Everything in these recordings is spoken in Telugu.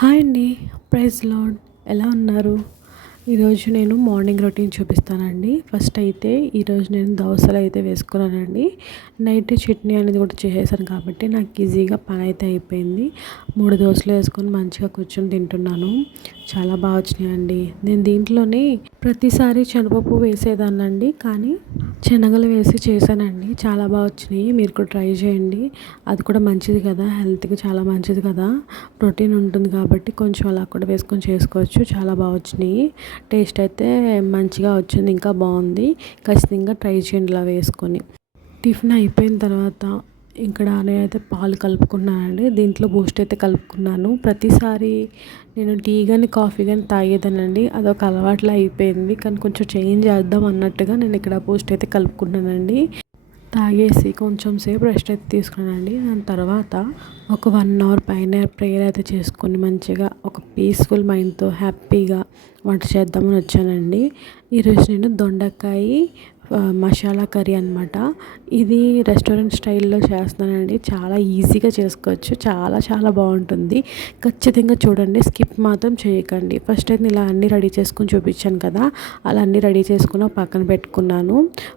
హాయ్ అండి. ప్రైజ్ లాడ్ ఎలా ఉన్నారు? ఈరోజు నేను మార్నింగ్ రొటీన్ చూపిస్తానండి. ఫస్ట్ అయితే ఈరోజు నేను దోశలు అయితే వేసుకున్నానండి. నైట్ చట్నీ అనేది కూడా చేసేసాను కాబట్టి నాకు ఈజీగా పని అయితే అయిపోయింది. మూడు దోశలు వేసుకొని మంచిగా కూర్చొని తింటున్నాను. చాలా బాగా వచ్చినాయండి. నేను దీంట్లోనే ప్రతిసారి శనగపప్పు వేసేదాన్నండి. కానీ శనగలు వేసి చేశానండి. చాలా బాగా వచ్చినాయి. మీరు కూడా ట్రై చేయండి. అది కూడా మంచిది కదా. హెల్త్కి చాలా మంచిది కదా. ప్రోటీన్ ఉంటుంది కాబట్టి కొంచెం అలా కూడా వేసుకొని చేసుకోవచ్చు. చాలా బాగా వచ్చినాయి. టేస్ట్ అయితే మంచిగా వచ్చింది. ఇంకా బాగుంది. ఖచ్చితంగా ట్రై చేయండి ఇలా వేసుకొని. టిఫిన్ అయిపోయిన తర్వాత ఇక్కడ నేనైతే పాలు కలుపుకున్నానండి. దీంట్లో బూస్ట్ అయితే కలుపుకున్నాను. ప్రతిసారి నేను టీ కానీ కాఫీ కానీ తాగేదానండి. అదొక అలవాట్లో అయిపోయింది. కానీ కొంచెం చేంజ్ చేద్దాం అన్నట్టుగా నేను ఇక్కడ బూస్ట్ అయితే కలుపుకున్నానండి తాగేసి కొంచెం సేపు రెస్ట్ అయితే తీసుకున్నానండి. దాని తర్వాత ఒక వన్ అవర్ పైన ప్రేయర్ అయితే చేసుకొని మంచిగా ఒక పీస్ఫుల్ మైండ్తో హ్యాపీగా వంట చేద్దామని వచ్చానండి. ఈరోజు నేను దొండకాయ మసాలా కర్రీ అనమాట ఇది రెస్టారెంట్ స్టైల్లో చేస్తున్నానండి. చాలా ఈజీగా చేసుకోవచ్చు. చాలా చాలా బాగుంటుంది. ఖచ్చితంగా చూడండి. స్కిప్ మాత్రం చేయకండి. ఫస్ట్ అయితే ఇలా అన్నీ రెడీ చేసుకుని చూపించాను కదా. అలా అన్నీ రెడీ చేసుకుని పక్కన పెట్టుకున్నాను.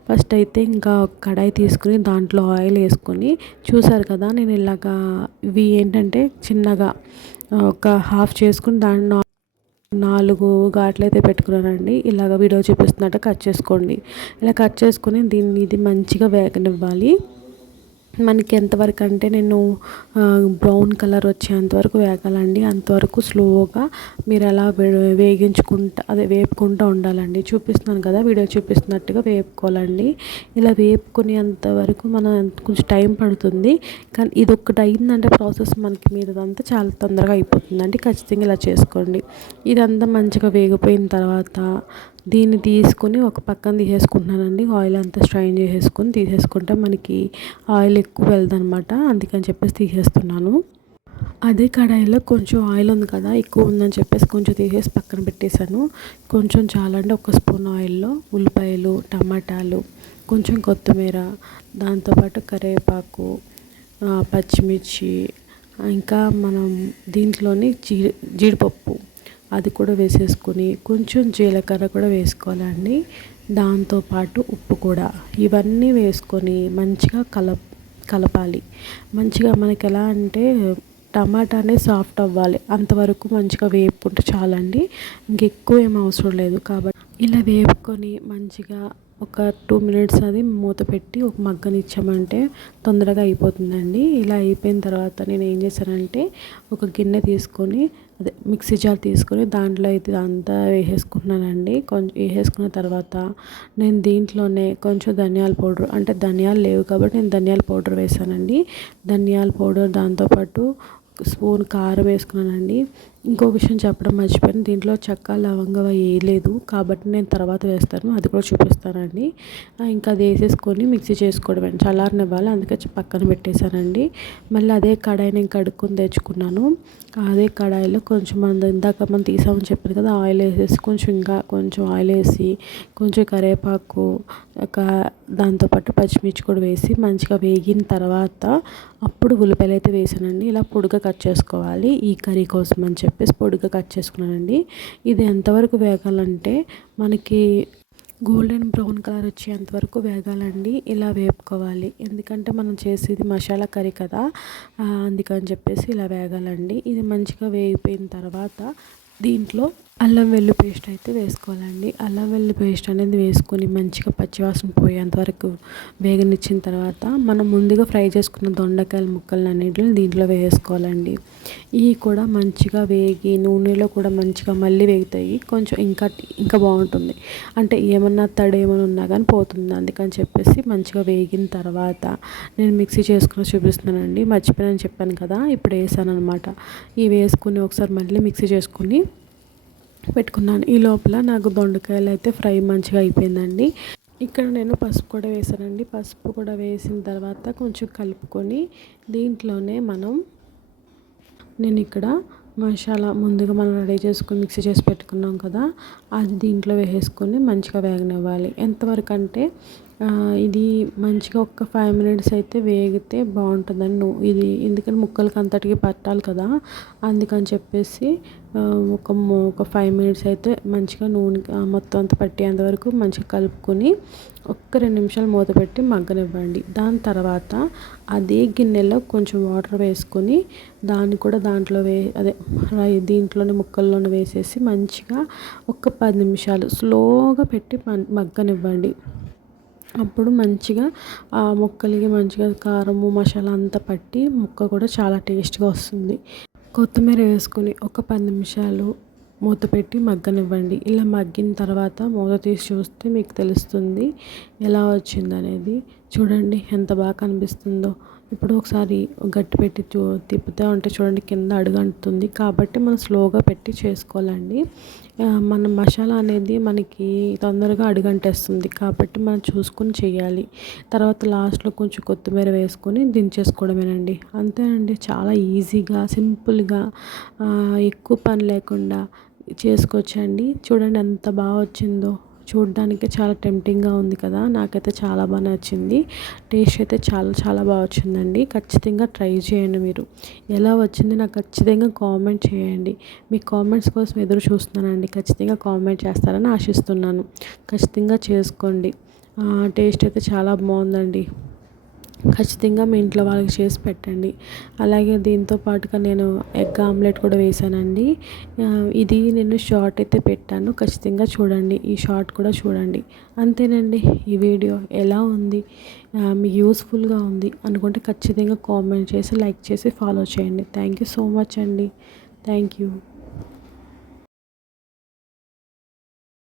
ఫస్ట్ అయితే ఇంకా కడాయి తీసుకుని దాంట్లో ఆయిల్ వేసుకొని చూసారు కదా నేను ఇలాగా ఇవి ఏంటంటే చిన్నగా ఒక హాఫ్ చేసుకుని దాన్ని నాలుగు గాట్లు అయితే పెట్టుకున్నానండి ఇలాగ వీడియో చూపిస్తున్నట్టు కట్ చేసుకోండి. ఇలా కట్ చేసుకొని దీన్ని ఇది మంచిగా వేగనివ్వాలి. మనకి ఎంతవరకు అంటే నేను బ్రౌన్ కలర్ వచ్చేంతవరకు వేగాలండి. అంతవరకు స్లోగా మీరు ఎలా వేగించుకుంటా అదే వేపుకుంటూ ఉండాలండి. చూపిస్తున్నాను కదా వీడియో చూపిస్తున్నట్టుగా వేపుకోవాలండి. ఇలా వేపుకునేంత వరకు మనం కొంచెం టైం పడుతుంది. కానీ ఇది ఒక్కటి అయిందంటే ప్రాసెస్ మనకి మీదంతా చాలా తొందరగా అయిపోతుందండి. ఖచ్చితంగా ఇలా చేసుకోండి. ఇదంతా మంచిగా వేగిపోయిన తర్వాత దీన్ని తీసుకుని ఒక పక్కన తీసేసుకుంటున్నానండి. ఆయిల్ అంతా స్ట్రైన్ చేసేసుకొని తీసేసుకుంటే మనకి ఆయిల్ ఎక్కువ వెళ్దనమాట. అందుకని చెప్పేసి తీసేస్తున్నాను. అదే కడాయిలో కొంచెం ఆయిల్ ఉంది కదా ఎక్కువ ఉందని చెప్పేసి కొంచెం తీసేసి పక్కన పెట్టేశాను. కొంచెం చాలా అంటే ఒక స్పూన్ ఆయిల్లో ఉల్లిపాయలు టమాటాలు కొంచెం కొత్తిమీర దాంతోపాటు కరివేపాకు పచ్చిమిర్చి ఇంకా మనం దీంట్లోని జీ జీడిపప్పు అది కూడా వేసేసుకొని కొంచెం జీలకర్ర కూడా వేసుకోవాలండి. దాంతోపాటు ఉప్పు కూడా. ఇవన్నీ వేసుకొని మంచిగా కల కలపాలి. మంచిగా మనకి ఎలా అంటే టమాటా అనేది సాఫ్ట్ అవ్వాలి. అంతవరకు మంచిగా వేపుకుంటే చాలండి. ఇంకెక్కువ ఏం అవసరం లేదు. కాబట్టి ఇలా వేపుకొని మంచిగా ఒక టూ మినిట్స్ అది మూత పెట్టి ఒక మగ్గనిచ్చామంటే తొందరగా అయిపోతుందండి. ఇలా అయిపోయిన తర్వాత నేను ఏం చేశానంటే ఒక గిన్నె తీసుకొని అదే మిక్సీ జార్ తీసుకొని దాంట్లో అయితే అంతా వేసేసుకున్నానండి. కొంచెం వేసేసుకున్న తర్వాత నేను దీంట్లోనే కొంచెం ధనియాల పౌడర్ అంటే ధనియాలు లేవు కాబట్టి నేను ధనియాల పౌడర్ వేసానండి. ధనియాల పౌడర్ దాంతోపాటు స్పూన్ కారం వేసుకున్నానండి. ఇంకో విషయం చెప్పడం మర్చిపోయాను. దీంట్లో చెక్క లవంగా వేయలేదు కాబట్టి నేను తర్వాత వేస్తాను. అది కూడా చూపిస్తానండి. ఇంకా అది వేసేసుకొని మిక్సీ చేసుకోవడం చల్లారనివ్వాలి. అందుకే పక్కన పెట్టేశానండి. మళ్ళీ అదే కడాయి నేను కడుక్కొని తెచ్చుకున్నాను. అదే కడాయిలో కొంచెం మనం ఇందాక మనం తీసామని చెప్పాను కదా ఆయిల్ వేసేసి కొంచెం ఇంకా కొంచెం ఆయిల్ వేసి కొంచెం కరివేపాకు ఒక దాంతోపాటు పచ్చిమిర్చి కూడా వేసి మంచిగా వేగిన తర్వాత అప్పుడు ఉల్లిపాయలు అయితే వేసానండి. ఇలా పొడిగా కట్ చేసుకోవాలి ఈ కర్రీ కోసం అని చెప్పేసి పొడిగా కట్ చేసుకున్నానండి. ఇది ఎంతవరకు వేగాలంటే మనకి గోల్డెన్ బ్రౌన్ కలర్ వచ్చేంతవరకు వేగాలండి. ఇలా వేపుకోవాలి. ఎందుకంటే మనం చేసేది మసాలా కర్రీ కదా అందుకని చెప్పేసి ఇలా వేగాలండి. ఇది మంచిగా వేగిపోయిన తర్వాత దీంట్లో అల్లం వెల్లు పేస్ట్ అయితే వేసుకోవాలండి. అల్లం వెల్లు పేస్ట్ అనేది వేసుకొని మంచిగా పచ్చివాసన పోయేంత వరకు వేగనిచ్చిన తర్వాత మనం ముందుగా ఫ్రై చేసుకున్న దొండకాయల ముక్కలు అన్నిటిని దీంట్లో వేసుకోవాలండి. ఇవి కూడా మంచిగా వేగి నూనెలో కూడా మంచిగా మళ్ళీ వేగుతాయి. కొంచెం ఇంకా ఇంకా బాగుంటుంది. అంటే ఏమన్నా తడి ఏమైనా ఉన్నా కానీ పోతుంది. అందుకని చెప్పేసి మంచిగా వేగిన తర్వాత నేను మిక్సీ చేసుకుని చూపిస్తున్నానండి. మర్చిపోయానని చెప్పాను కదా ఇప్పుడు వేసాను అనమాట ఇవి వేసుకుని ఒకసారి మళ్ళీ మిక్సీ చేసుకుని పెట్టుకున్నాను. ఈ లోపల నాకు దొండకాయలు అయితే ఫ్రై మంచిగా అయిపోయిందండి. ఇక్కడ నేను పసుపు కూడా వేసానండి పసుపు కూడా వేసిన తర్వాత కొంచెం కలుపుకొని దీంట్లోనే మనం నేను ఇక్కడ మసాలా ముందుగా మనం రెడీ చేసుకుని మిక్సీ చేసి పెట్టుకున్నాం కదా అది దీంట్లో వేసేసుకొని మంచిగా వేగనివ్వాలి. ఎంతవరకు అంటే ఇది మంచిగా ఒక ఫైవ్ మినిట్స్ అయితే వేగితే బాగుంటుందని ఇది ఎందుకంటే ముక్కలకి అంతటికి పట్టాలి కదా? అందుకని చెప్పేసి ఒక ఒక ఫైవ్ మినిట్స్ అయితే మంచిగా నూనె మొత్తం అంతా పట్టేంత వరకు మంచిగా కలుపుకొని ఒక్క రెండు నిమిషాలు మూత పెట్టి మగ్గనివ్వండి. దాని తర్వాత అదే గిన్నెలో కొంచెం వాటర్ వేసుకొని దాన్ని కూడా దాంట్లో వే అదే దీంట్లోనే ముక్కల్లోనే వేసేసి మంచిగా ఒక పది నిమిషాలు స్లోగా పెట్టి మగ్గనివ్వండి. అప్పుడు మంచిగా ఆ ముక్కలకి మంచిగా కారము మసాలా అంతా పట్టి ముక్క కూడా చాలా టేస్ట్గా వస్తుంది. కొత్తిమీర వేసుకొని ఒక పది నిమిషాలు మూత పెట్టి మగ్గనివ్వండి. ఇలా మగ్గిన తర్వాత మూత తీసి చూస్తే మీకు తెలుస్తుంది ఎలా వచ్చింది అనేది చూడండి ఎంత బాగా కనిపిస్తుందో. ఇప్పుడు ఒకసారి గట్టి పెట్టి చూ తిప్పుతూ ఉంటే చూడండి కింద అడుగంటుంది కాబట్టి మనం స్లోగా పెట్టి చేసుకోవాలండి. మన మసాలా అనేది మనకి తొందరగా అడుగంటేస్తుంది. కాబట్టి మనం చూసుకొని చేయాలి. తర్వాత లాస్ట్లో కొంచెం కొత్తిమీర వేసుకొని దించేసుకోవడమేనండి. అంతేనండి చాలా ఈజీగా సింపుల్గా ఎక్కువ పని లేకుండా చేసుకోవచ్చండి. చూడండి ఎంత బాగా వచ్చిందో. చూడడానికి చాలా టెంప్టింగ్గా ఉంది కదా. నాకైతే చాలా బాగా నచ్చింది. టేస్ట్ అయితే చాలా చాలా బాగా వచ్చిందండి. ఖచ్చితంగా ట్రై చేయండి మీరు. ఎలా వచ్చింది నాకు ఖచ్చితంగా కామెంట్ చేయండి. మీ కామెంట్స్ కోసం ఎదురు చూస్తున్నానండి. ఖచ్చితంగా కామెంట్ చేస్తారని ఆశిస్తున్నాను. ఖచ్చితంగా చేసుకోండి. టేస్ట్ అయితే చాలా బాగుందండి. ఖచ్చితంగా మీ ఇంట్లో వాళ్ళకి చేసి పెట్టండి. అలాగే దీంతో పాటుగా నేను ఎగ్ ఆమ్లెట్ కూడా వేసానండి. ఇది నేను షార్ట్ అయితే పెట్టాను. ఖచ్చితంగా చూడండి. ఈ షార్ట్ కూడా చూడండి. అంతేనండి. ఈ వీడియో ఎలా ఉంది? మీకు యూస్ఫుల్గా ఉంది అనుకుంటే ఖచ్చితంగా కామెంట్ చేసి లైక్ చేసి ఫాలో చేయండి. థ్యాంక్ యూ సో మచ్ అండి. Thank you.